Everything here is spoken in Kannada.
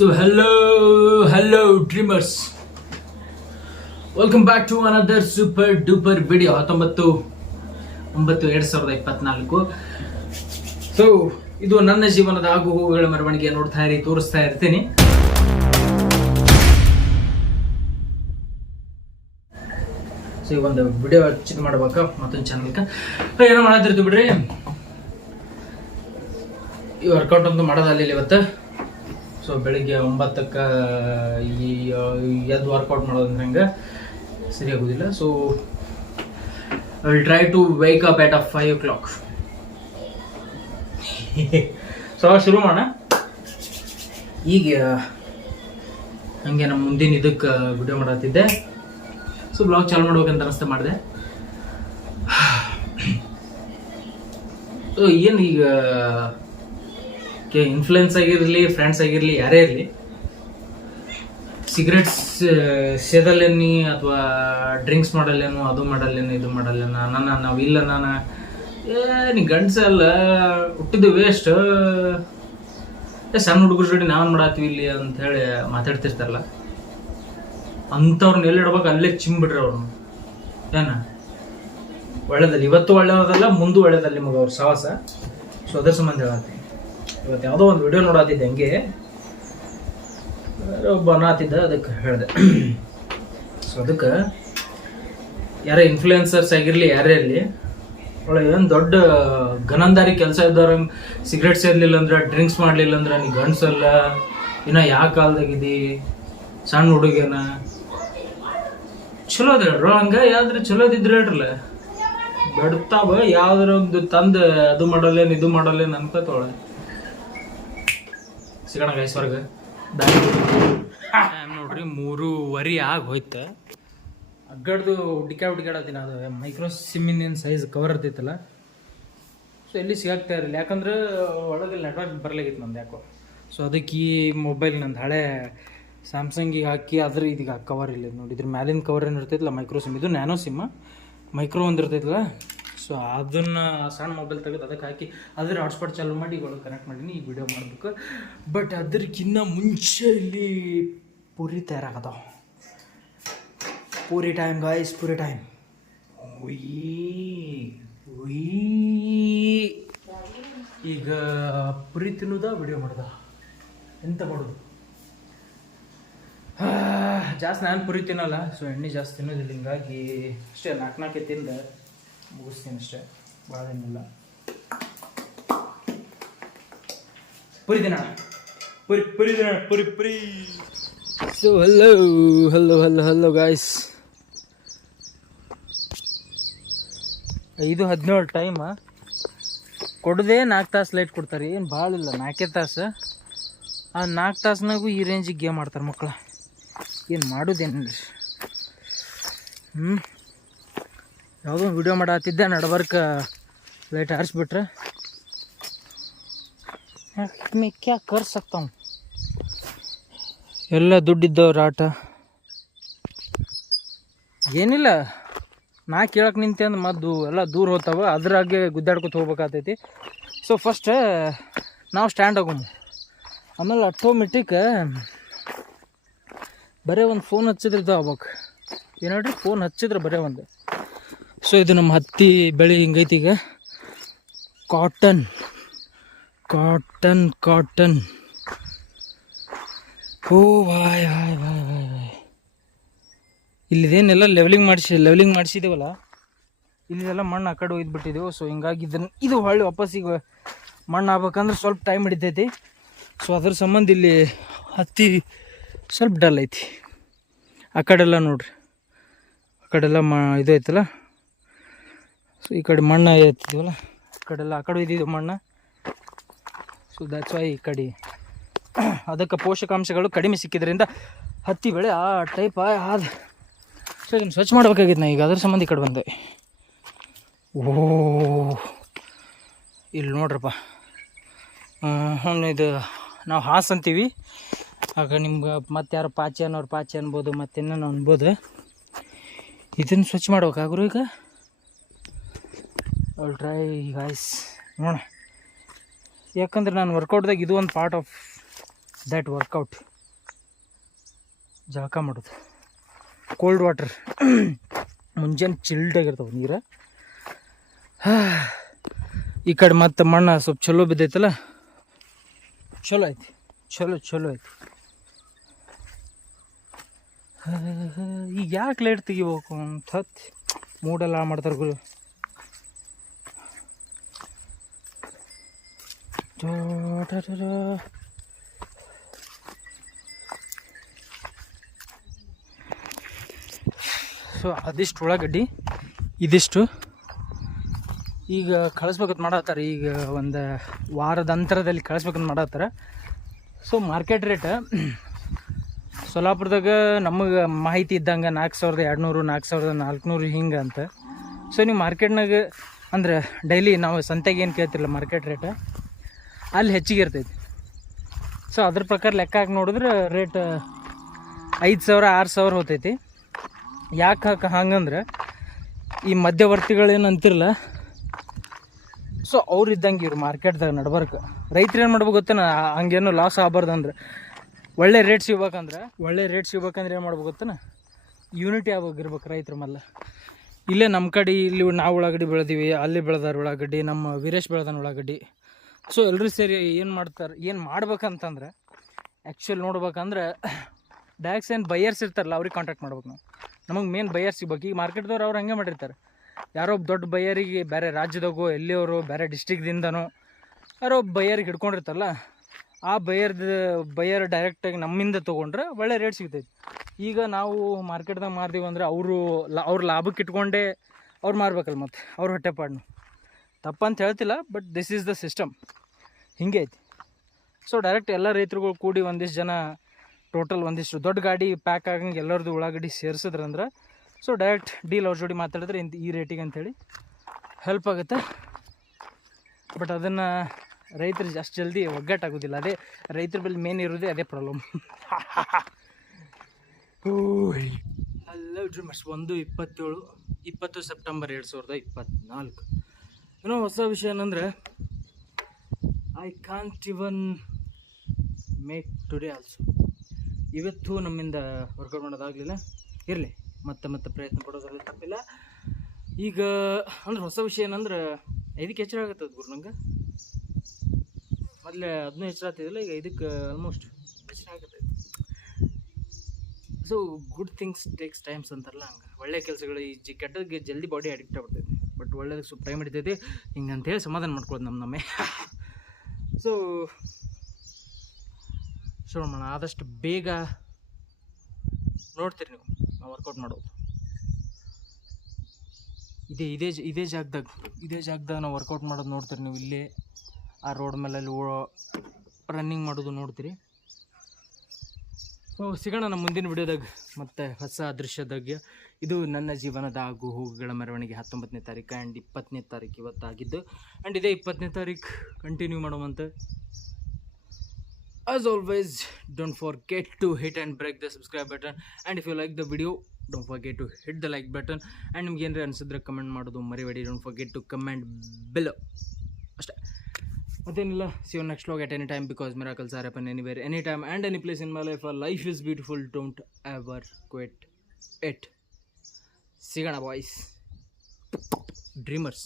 So hello hello dreamers welcome back to another super duper video ಹತ್ತೊಂಬತ್ತು, ಒಂಬತ್ತು, ಎರಡು ಸಾವಿರದ ಇಪ್ಪತ್ನಾಲ್ಕು. ಸೊ ಇದು ನನ್ನ ಜೀವನದ ಆಗು ಹೋಗುಗಳ ಮೆರವಣಿಗೆ ನೋಡ್ತಾ ಇರಿ, ತೋರಿಸ್ತಾ ಇರ್ತೀನಿ. ಸೊ ಈ ಒಂದು ವಿಡಿಯೋ ಚಿಕ್ಕ ಮಾಡ್ಬೇಕಾ, ಮತ್ತೊಂದು ಚಾನಲ್ಗೆ ಏನೋ ಮಾಡತ್ತಿರ್ತೀವಿ ಬಿಡ್ರಿ. ಈ ವರ್ಕೌಟ್ ಅಂತೂ ಮಾಡೋದಲ್ಲ ಇವತ್ತು. ಸೊ ಬೆಳಿಗ್ಗೆ ಒಂಬತ್ತಕ್ಕೆ ಈ ಎದ್ದು ವರ್ಕೌಟ್ ಮಾಡೋದಂದ್ರೆ ಹಂಗೆ ಸರಿ ಆಗೋದಿಲ್ಲ. So I will try to wake up at a five o'clock so ಶುರು ಮಾಡೋಣ. ಈಗ, ಹಂಗೆ ನಮ್ಮ ಮುಂದಿನ ಇದಕ್ಕೆ ವಿಡಿಯೋ ಮಾಡತ್ತಿದ್ದೆ ಸೊ ಬ್ಲಾಗ್ ಚಾಲು ಮಾಡ್ಬೇಕಂತ ಅನಿಸ್ತಾ ಮಾಡಿದೆ. ಸೊ ಏನು ಈಗ ಕೆ ಇನ್ಫ್ಲುಯೆನ್ಸ್ ಆಗಿರಲಿ ಫ್ರೆಂಡ್ಸ್ ಆಗಿರಲಿ, ಯಾರೇ ಇರಲಿ ಸಿಗರೇಟ್ಸ್ ಸೇದಲ್ಲೇನಿ ಅಥವಾ ಡ್ರಿಂಕ್ಸ್ ಮಾಡಲ್ಲೇನು, ಅದು ಮಾಡಲ್ಲೇನು, ಇದು ಮಾಡಲ್ಲೇನ, ನನ್ನ ನಾವಿಲ್ಲ ನಾನು, ಏ, ನೀ ಗಂಡಸ ಅಲ್ಲ ಹುಟ್ಟಿದ್ದು ವೇಸ್ಟ್ ಏ, ಸಣ್ಣ ಹುಡುಗರ ಜೋಡಿ ನಾವು ಮಾಡಾತೀವಿ ಇಲ್ಲಿ ಅಂತ ಹೇಳಿ ಮಾತಾಡ್ತಿರ್ತಾರಲ್ಲ ಅಂಥವ್ರನ್ನ ಎಲ್ಲಿಡ್ಬೇಕು ಅಲ್ಲೇ ಚಿಂಬಿಡ್ರಿ ಅವ್ರನ್ನ ಏನ? ಒಳ್ಳೇದಲ್ಲ, ಇವತ್ತು ಒಳ್ಳೇದಲ್ಲ, ಮುಂದೂ ಒಳ್ಳೇದಲ್ಲ ನಿಮಗೆ ಅವ್ರ ಸಾಹಸ ಸೊ, ಅದ್ರ ಸಂಬಂಧ ಹೇಳತ್ತೀನಿ. ಇವತ್ತು ಯಾವುದೋ ಒಂದು ವಿಡಿಯೋ ನೋಡತ್ತಿದ್ದೆ ಹಂಗೆ. ಒಬ್ಬ ಅನ್ನತ್ತಿದ್ದ ಅದಕ್ಕೆ ಹೇಳಿದೆ. ಸೊ ಅದಕ್ಕೆ ಯಾರೇ ಇನ್ಫ್ಲೂಯೆನ್ಸರ್ಸ್ ಆಗಿರಲಿ, ಯಾರೇ ಇರಲಿ, ಒಳ್ಳೆ ಏನು ದೊಡ್ಡ ಗನಂದಾರಿ ಕೆಲಸ ಇದ್ದವ್ರಂಗೆ ಸಿಗರೇಟ್ ಸೇರ್ಲಿಲ್ಲ ಅಂದ್ರೆ ಡ್ರಿಂಕ್ಸ್ ಮಾಡಲಿಲ್ಲ ಅಂದ್ರೆ, ನೀ ಗಂಡ್ಸಲ್ಲ ಇನ್ನ ಯಾವ ಕಾಲದಾಗಿದ್ದಿ ಸಣ್ಣ ಹುಡುಗನ ಚಲೋ ಅದ ಹೇಳ್ರು, ಹಂಗ ಯಾವ್ದ್ರ ಚಲೋದಿದ್ರೆ ಹೇಳ್ರಲ್ಲ. ಬೆಡ್ತಾವ, ಯಾವ್ದ್ರ ಒಂದು ತಂದು ಅದು ಮಾಡಲ್ಲೇನು, ಇದು ಮಾಡಲ್ಲೇನು ಅನ್ಕೋತೋಳ ಸಿಗೋಣ ಗೈಸ್ವರ್ಗ ನೋಡ್ರಿ ಮೂರುವರೆ ಆಗಿ ಹೋಯ್ತು ಅಗ್ಗಡ್ದು ಹುಡ್ಕ್ಯಾ ಹುಡ್ಕ್ಯಾಡತ್ತೀನಿ ಅದು ಮೈಕ್ರೋ ಸಿಮ್ಮಿನ ಏನು ಸೈಜ್ ಕವರ್ ಇರ್ತೈತಲ್ಲ. ಸೊ ಎಲ್ಲಿ ಸಿಗಾಕ್ತಾ ಇರಲಿಲ್ಲ ಯಾಕಂದ್ರೆ ಒಳಗೆ ನೆಟ್ವರ್ಕ್ ಬರ್ಲಾಗಿತ್ತು ನಂದು ಯಾಕೋ. ಸೊ ಅದಕ್ಕೆ ಈ ಮೊಬೈಲ್ ನಂದು ಹಳೆ ಸ್ಯಾಮ್ಸಂಗಿಗೆ ಹಾಕಿ ಅದ್ರ ಇದೀಗ ಕವರ್ ಇಲ್ಲ ನೋಡಿ. ಇದ್ರ ಮ್ಯಾಲಿನ ಕವರ್ ಏನು ಇರ್ತೈತಲ್ಲ ಮೈಕ್ರೋ ಸಿಮ್ ಇದು ನ್ಯಾನೋ ಸಿಮ್ ಮೈಕ್ರೋ ಒಂದು ಇರ್ತೈತಲ್ಲ. ಸೊ ಅದನ್ನ ಸಣ್ಣ ಮೊಬೈಲ್ ತೆಗೆದು ಅದಕ್ಕೆ ಹಾಕಿ, ಅದ್ರ ಹಾಟ್ಸ್ಪಾಟ್ ಚಾಲು ಮಾಡಿ ಒಳಗೆ ಕನೆಕ್ಟ್ ಮಾಡೀನಿ, ಈ ವಿಡಿಯೋ ಮಾಡಬೇಕು. ಬಟ್ ಅದಕ್ಕಿಂತ ಮುಂಚೆ ಇಲ್ಲಿ puri ತಯಾರಾಗದ puri time guys puri time ಈಗ ಪುರಿ ತಿನ್ನೋದ ವಿಡಿಯೋ ಮಾಡ್ದ? ಎಂತ ಮಾಡೋದು? ಜಾಸ್ತಿ ನಾನು ಪುರಿ ತಿನ್ನಲ್ಲ ಸೊ ಎಣ್ಣೆ ಜಾಸ್ತಿ ತಿನ್ನೋದಿಲ್ಲ ಹಿಂಗಾಗಿ ಅಷ್ಟೇ ನಾಲ್ಕು ನಾಲ್ಕೆ ತಿಂದು. ಮುಗಿಸ್ತೀನಿ ಅಷ್ಟೇ. ಭಾಳ ಪುರಿ ದಿನ ಪುರಿ ಪುರಿ ದಿನ puri puri. So hello hello hello hello guys ಐದು ಹದಿನೇಳು ಟೈಮ ಕೊಡದೆ ನಾಲ್ಕು ತಾಸು ಲೈಟ್ ಕೊಡ್ತಾರೆ. ಏನು ಭಾಳ ಇಲ್ಲ, ನಾಲ್ಕೇ ತಾಸು. ಆ ನಾಲ್ಕು ತಾಸ್ನಾಗೂ ಈ ರೇಂಜಿಗೆ ಗೇಮ್ ಆಡ್ತಾರೆ ಮಕ್ಕಳು ಏನು ಮಾಡೋದೇನಿಲ್ಲ. ಹ್ಞೂ ಯಾವುದೋ ವಿಡಿಯೋ ಮಾಡತ್ತಿದ್ದೆ ನಡ್ಬರ್ಕ ಲೈಟ್ ಹಾರಿಸ್ಬಿಟ್ರೆ ಕ್ಯಾ ಕರ್ಸಕ್ತಾವ ಎಲ್ಲ ದುಡ್ಡಿದ್ದವ್ರ ಆಟ. ಏನಿಲ್ಲ, ನಾ ಕೇಳಕ್ಕೆ ನಿಂತೆ ಅಂದ್ರೆ ಮದ್ದು ಎಲ್ಲ ದೂರ ಹೋಗ್ತಾವ ಅದ್ರಾಗೆ ಗುದ್ದಾಡ್ಕೊತ ಹೋಗ್ಬೇಕಾಗ್ತೈತಿ. ಸೊ ಫಸ್ಟ್ ನಾವು ಸ್ಟ್ಯಾಂಡ್ ಆಗೋಮು ಆಮೇಲೆ ಆಟೋಮೆಟಿಕ್ ಬರೀ ಒಂದು ಫೋನ್ ಹಚ್ಚಿದ್ರೆ ಆಗ್ಬೇಕು ಏನು ಹೇಳ್ರಿ? ಫೋನ್ ಹಚ್ಚಿದ್ರೆ ಬರೀ ಒಂದು. ಸೊ ಇದು ನಮ್ಮ ಹತ್ತಿ ಬೆಳೆ ಹಿಂಗೈತಿ ಈಗ? ಕಾಟನ್ ಕಾಟನ್ ಕಾಟನ್ ಓ, ವಾಯ್ ವಾಯ್ ವಾಯ್ ವಾಯ್ ವಾಯ್. ಇಲ್ಲಿದೇನೆಲ್ಲ ಲೆವೆಲಿಂಗ್ ಮಾಡಿಸಿ ಲೆವೆಲಿಂಗ್ ಮಾಡಿಸಿದೇವಲ್ಲ? ಇಲ್ಲಿದೆಲ್ಲ ಮಣ್ಣು ಆ ಕಡೆ ಒಯ್ದುಬಿಟ್ಟಿದ್ದೆವು ಸೊ ಹಿಂಗಾಗಿ ಇದನ್ನು ಇದು ಹೊಳ್ಳಿ ವಾಪಸ್ ಈಗ ಮಣ್ಣು ಆಗ್ಬೇಕಂದ್ರೆ ಸ್ವಲ್ಪ ಟೈಮ್ ಹಿಡಿತೈತಿ. ಸೊ ಅದ್ರ ಸಂಬಂಧ ಇಲ್ಲಿ ಹತ್ತಿ ಸ್ವಲ್ಪ ಡಲ್ ಐತಿ. ಆ ಕಡೆಲ್ಲ ನೋಡ್ರಿ. ಆ ಕಡೆಲ್ಲ ಮ, ಇದು ಐತಲ್ಲ? ಸೊ ಈ ಕಡೆ ಮಣ್ಣು ಎತ್ತಿದ್ವಲ್ಲ ಆ ಕಡೆಲ್ಲ ಆ ಕಡೆ ಇದ್ದಿದ್ದು ಮಣ್ಣು. ಸೊ ದಟ್ಸ್ ವೈ ಈ ಕಡೆ ಅದಕ್ಕೆ ಪೋಷಕಾಂಶಗಳು ಕಡಿಮೆ ಸಿಕ್ಕಿದ್ರಿಂದ ಹತ್ತಿ ಬೆಳೆ ಆ ಟೈಪ್ ಆದ. ಸೊ ಇದನ್ನು ಸ್ವಚ್ಛ ಮಾಡ್ಬೇಕಾಗಿತ್ತು ನಾ ಈಗ, ಅದ್ರ ಸಂಬಂಧ ಈ ಕಡೆ ಬಂದೆ. ಓ, ಇಲ್ಲಿ ನೋಡ್ರಪ್ಪ. ಇದು ನಾವು ಹಾಸ್ ಅಂತೀವಿ. ಆಗ ನಿಮ್ಗೆ ಮತ್ತೆ ಯಾರು ಪಾಚಿ ಅನ್ನೋರು ಪಾಚಿ ಅನ್ಬೋದು ಮತ್ತೇನೋ ಅನ್ಬೋದು. ಇದನ್ನು ಸ್ವಚ್ಛ ಮಾಡ್ಬೇಕಾಗ್ರು ಈಗ? ಐಲ್ ಟ್ರೈ ಗಾಯ್ಸ್ ನೋಡ ಯಾಕಂದ್ರೆ ನಾನು ವರ್ಕೌಟ್ದಾಗ ಇದು ಒಂದು ಪಾರ್ಟ್ ಆಫ್ ದ್ಯಾಟ್ ವರ್ಕೌಟ್ ಜಳಕ ಮಾಡೋದು. ಕೋಲ್ಡ್ ವಾಟರ್ ಮುಂಜಾನೆ ಚಿಲ್ಡ್ ಆಗಿರ್ತಾವೆ ನೀರು. ಈ ಕಡೆ ಮತ್ತೆ ಮಣ್ಣು ಸ್ವಲ್ಪ ಚಲೋ ಬಿದ್ದೈತಲ್ಲ? ಚಲೋ ಐತಿ. ಚಲೋ ಚಲೋ ಐತಿ. ಈಗ ಯಾಕೆ ಲೇಟ್ ತೆಗಿಬೇಕು ಅಂತ ಹತ್ತಿ. ಮೂಡೆಲ್ಲ ಮಾಡ್ತಾರೆ ಗುರು. ಸೊ ಅದಿಷ್ಟು ಉಳ್ಳಾಗಡ್ಡಿ, ಇದಿಷ್ಟು. ಈಗ ಕಳಿಸ್ಬೇಕಂತ ಮಾಡತ್ತಾರ, ಈಗ ಒಂದು ವಾರದ ಅಂತರದಲ್ಲಿ ಕಳಿಸ್ಬೇಕಂತ ಮಾಡತ್ತಾರ. ಸೊ ಮಾರ್ಕೆಟ್ ರೇಟ್ ಸೊಲ್ಲಾಪುರದಾಗ ನಮಗೆ ಮಾಹಿತಿ ಇದ್ದಂಗೆ ನಾಲ್ಕು ಸಾವಿರದ ಎರಡುನೂರು, ನಾಲ್ಕು ಸಾವಿರದ ನಾಲ್ಕುನೂರು ಹಿಂಗೆ ಅಂತ. ಸೊ ನೀವು ಮಾರ್ಕೆಟ್ನಾಗ ಅಂದ್ರೆ ಡೈಲಿ ನಾವು ಸಂತೆಗೆ ಏನು ಕೇಳ್ತಿರಲ್ಲ ಮಾರ್ಕೆಟ್ ರೇಟ್ ಅಲ್ಲಿ ಹೆಚ್ಚಿಗೆ ಇರ್ತೈತಿ. ಸೊ ಅದ್ರ ಪ್ರಕಾರ ಲೆಕ್ಕ ಹಾಕಿ ನೋಡಿದ್ರೆ ರೇಟ್ ಐದು ಸಾವಿರ, ಆರು ಸಾವಿರ ಹೋತೈತಿ. ಯಾಕೆ ಹಾಕ ಹಂಗಂದ್ರೆ ಈ ಮಧ್ಯವರ್ತಿಗಳೇನು ಅಂತಿರಲ್ಲ ಸೊ ಅವ್ರು ಇದ್ದಂಗೆ ಇವ್ರು ಮಾರ್ಕೆಟ್ದಾಗ ನಡ್ಬಾರ್ಕ. ರೈತರು ಏನು ಮಾಡ್ಬೇಕು ಗೊತ್ತೇನ? ಹಂಗೇನು ಲಾಸ್ ಆಗ್ಬಾರ್ದು ಅಂದ್ರೆ. ಒಳ್ಳೆ ರೇಟ್ ಸಿಗ್ಬೇಕಂದ್ರೆ, ಒಳ್ಳೆ ರೇಟ್ ಸಿಗ್ಬೇಕಂದ್ರೆ ಏನು ಮಾಡ್ಬೇಕು ಗೊತ್ತೇನ? ಯೂನಿಟಿ ಆಗೋಗಿರ್ಬೇಕು ರೈತರು ಮಲ್ಲ ಇಲ್ಲೇ ನಮ್ಮ ಕಡೆ ಇಲ್ಲಿ ನಾವು ಉಳ್ಳಾಗಡ್ಡಿ ಬೆಳೆದೀವಿ, ಅಲ್ಲಿ ಬೆಳೆದಾರ ಉಳ್ಳಾಗಡ್ಡಿ, ನಮ್ಮ ವೀರೇಶ್ ಬೆಳೆದಾನ ಉಳ್ಳಾಗಡ್ಡಿ. ಸೊ ಎಲ್ಲರೂ ಸೇರಿ ಏನು ಮಾಡ್ತಾರೆ ಏನು ಮಾಡ್ಬೇಕಂತಂದ್ರೆ ಆ್ಯಕ್ಚುಲಿ ನೋಡ್ಬೇಕಂದ್ರೆ ಡೈರೆಕ್ಟ್ಸ್ ಏನು ಬೈಯರ್ಸ್ ಇರ್ತಾರಲ್ಲ, ಅವ್ರಿಗೆ ಕಾಂಟ್ಯಾಕ್ಟ್ ಮಾಡ್ಬೇಕು ನಾವು. ನಮಗೆ ಮೇನ್ ಬೈಯರ್ ಸಿಗ್ಬೇಕು. ಈಗ ಮಾರ್ಕೆಟ್ದವ್ರು ಅವ್ರು ಹಂಗೆ ಮಾಡಿರ್ತಾರೆ. ಯಾರೋ ದೊಡ್ಡ ಬೈಯರಿಗೆ ಬೇರೆ ರಾಜ್ಯದಾಗೋ ಎಲ್ಲಿಯವರು ಬೇರೆ ಡಿಸ್ಟಿಕ್ದಿಂದನೋ ಯಾರೋ ಬೈಯರಿಗೆ ಹಿಡ್ಕೊಂಡಿರ್ತಾರಲ್ಲ, ಆ ಬೈಯರ್ದ ಬೈಯರ್ ಡೈರೆಕ್ಟಾಗಿ ನಮ್ಮಿಂದ ತೊಗೊಂಡ್ರೆ ಒಳ್ಳೆ ರೇಟ್ ಸಿಗ್ತೈತಿ. ಈಗ ನಾವು ಮಾರ್ಕೆಟ್ದಾಗ ಮಾರ್ದೀವಿ ಅಂದರೆ ಅವರು ಲಾ ಅವ್ರ ಲಾಭಕ್ಕೆ ಇಟ್ಕೊಂಡೇ ಅವ್ರು ಮಾರ್ಬೇಕಲ್ಲ ಮತ್ತು, ಅವ್ರ ಹೊಟ್ಟೆಪಾಡ್ನು ತಪ್ಪಂತ ಹೇಳ್ತಿಲ್ಲ but this is the system ಹಿಂಗೆ ಐತಿ. ಸೊ ಡೈರೆಕ್ಟ್ ಎಲ್ಲ ರೈತರುಗಳು ಕೂಡಿ ಒಂದಿಷ್ಟು ಜನ ಟೋಟಲ್ ಒಂದಿಷ್ಟು ದೊಡ್ಡ ಗಾಡಿ ಪ್ಯಾಕ್ ಆಗಂಗೆ ಎಲ್ಲರದು ಉಳ್ಳಾಗಡ್ಡಿ ಸೇರಿಸಿದ್ರಂದ್ರೆ ಸೊ ಡೈರೆಕ್ಟ್ ಡೀಲ್ ಅವ್ರ ಜೋಡಿ ಮಾತಾಡಿದ್ರೆ ಇಂತ ಈ ರೇಟಿಗೆ ಅಂಥೇಳಿ ಹೆಲ್ಪ್ ಆಗುತ್ತೆ. ಬಟ್ ಅದನ್ನು ರೈತರು ಅಷ್ಟು ಜಲ್ದಿ ಒಗ್ಗಟ್ಟಾಗೋದಿಲ್ಲ. ಅದೇ ರೈತರ ಬಳಿ ಮೇನ್ ಇರೋದೇ ಅದೇ ಪ್ರಾಬ್ಲಮ್ ಹಲೋ ಡ್ರೀಮರ್ಸ್ ಒಂದು ಇಪ್ಪತ್ತೇಳು, ಇಪ್ಪತ್ತು ಸೆಪ್ಟೆಂಬರ್ ಎರಡು ಸಾವಿರದ ಇಪ್ಪತ್ತ್ನಾಲ್ಕು ಏನೋ ಹೊಸ ವಿಷಯ ಏನಂದರೆ I can't even make today also ಇವತ್ತು ನಮ್ಮಿಂದ ವರ್ಕೌಟ್ ಮಾಡೋದಾಗಲಿಲ್ಲ ಇರಲಿ, ಮತ್ತೆ ಮತ್ತೆ ಪ್ರಯತ್ನ ಪಡೋದ್ರಲ್ಲಿ ತಪ್ಪಿಲ್ಲ. ಈಗ, ಅಂದ್ರೆ ಹೊಸ ವಿಷಯ ಏನಂದ್ರೆ ಇದಕ್ಕೆ ಎಚ್ಚರ ಗುರು ನಂಗೆ. ಮೊದಲೇ ಅದನ್ನೂ ಎಚ್ಚರ ಆಗ್ತಿದ್ದಿಲ್ಲ ಈಗ ಇದಕ್ಕೆ ಆಲ್ಮೋಸ್ಟ್ ಎಚ್ಚರ ಆಗತ್ತೈತಿ so good things takes times ಅಂತಾರಲ್ಲ ಹಂಗೆ. ಒಳ್ಳೆ ಕೆಲಸಗಳು, ಈ ಜಿ ಕೆಟ್ಟಕ್ಕೆ ಜಲ್ದಿ ಬಾಡಿ ಅಡಿಕ್ಟ್ ಆಗ್ಬಿಡ್ತೈತಿ. ಬಟ್ ಒಳ್ಳೇದಕ್ಕೆ ಸ್ವಲ್ಪ ಟೈಮ್ ಹಿಡಿತೈತಿ. ಹಿಂಗೆ ಅಂತೇಳಿ ಸಮಾಧಾನ ಮಾಡ್ಕೊಳ್ಳೋದು ನಮ್ಮ ನಮ್ಮೆ. ಸೊ ಶೋಣ ಆದಷ್ಟು ಬೇಗ ನೋಡ್ತೀರಿ ನೀವು. ನಾವು ವರ್ಕೌಟ್ ಮಾಡೋದು. ಇದೇ ಇದೇ ಇದೇ ಜಾಗದಾಗ ಇದೇ ಜಾಗದಾಗ ನಾವು ವರ್ಕೌಟ್ ಮಾಡೋದು ನೋಡ್ತೀರಿ ನೀವು ಇಲ್ಲೇ. ಆ ರೋಡ್ ಮೇಲೆ ಅಲ್ಲಿ ರನ್ನಿಂಗ್ ಮಾಡೋದು ನೋಡ್ತೀರಿ. ಸೊ ಸಿಗೋಣ ನಮ್ಮ ಮುಂದಿನ ವಿಡಿಯೋದಾಗ ಮತ್ತೆ ಹೊಸ ದೃಶ್ಯದಾಗ ಇದು ನನ್ನ ಜೀವನದ ಆಗು ಹೋಗುಗಳ ಮೆರವಣಿಗೆ ಹತ್ತೊಂಬತ್ತನೇ ತಾರೀಕು ಆ್ಯಂಡ್ ಇಪ್ಪತ್ತನೇ ತಾರೀಕು ಇವತ್ತಾಗಿದ್ದು. ಆ್ಯಂಡ್ ಇದೇ ಇಪ್ಪತ್ತನೇ ತಾರೀಕು ಕಂಟಿನ್ಯೂ ಮಾಡುವಂತೆ. As always, don't forget to hit and break the subscribe button. And if you like the video, don't forget to hit the like button and ನಿಮ್ಗೆ ಏನಾರ ಅನಿಸಿದ್ರೆ ಕಮೆಂಟ್ ಮಾಡೋದು ಮರಿಬೇಡಿ. Don't forget to comment below ಮತ್ತೇನಿಲ್ಲ see you next log at any time because miracles are happen anywhere any time and any place in my life a life is beautiful don't ever quit it ಸಿಗೋಣ ಬಾಯ್ಸ್ ಡ್ರೀಮರ್ಸ್.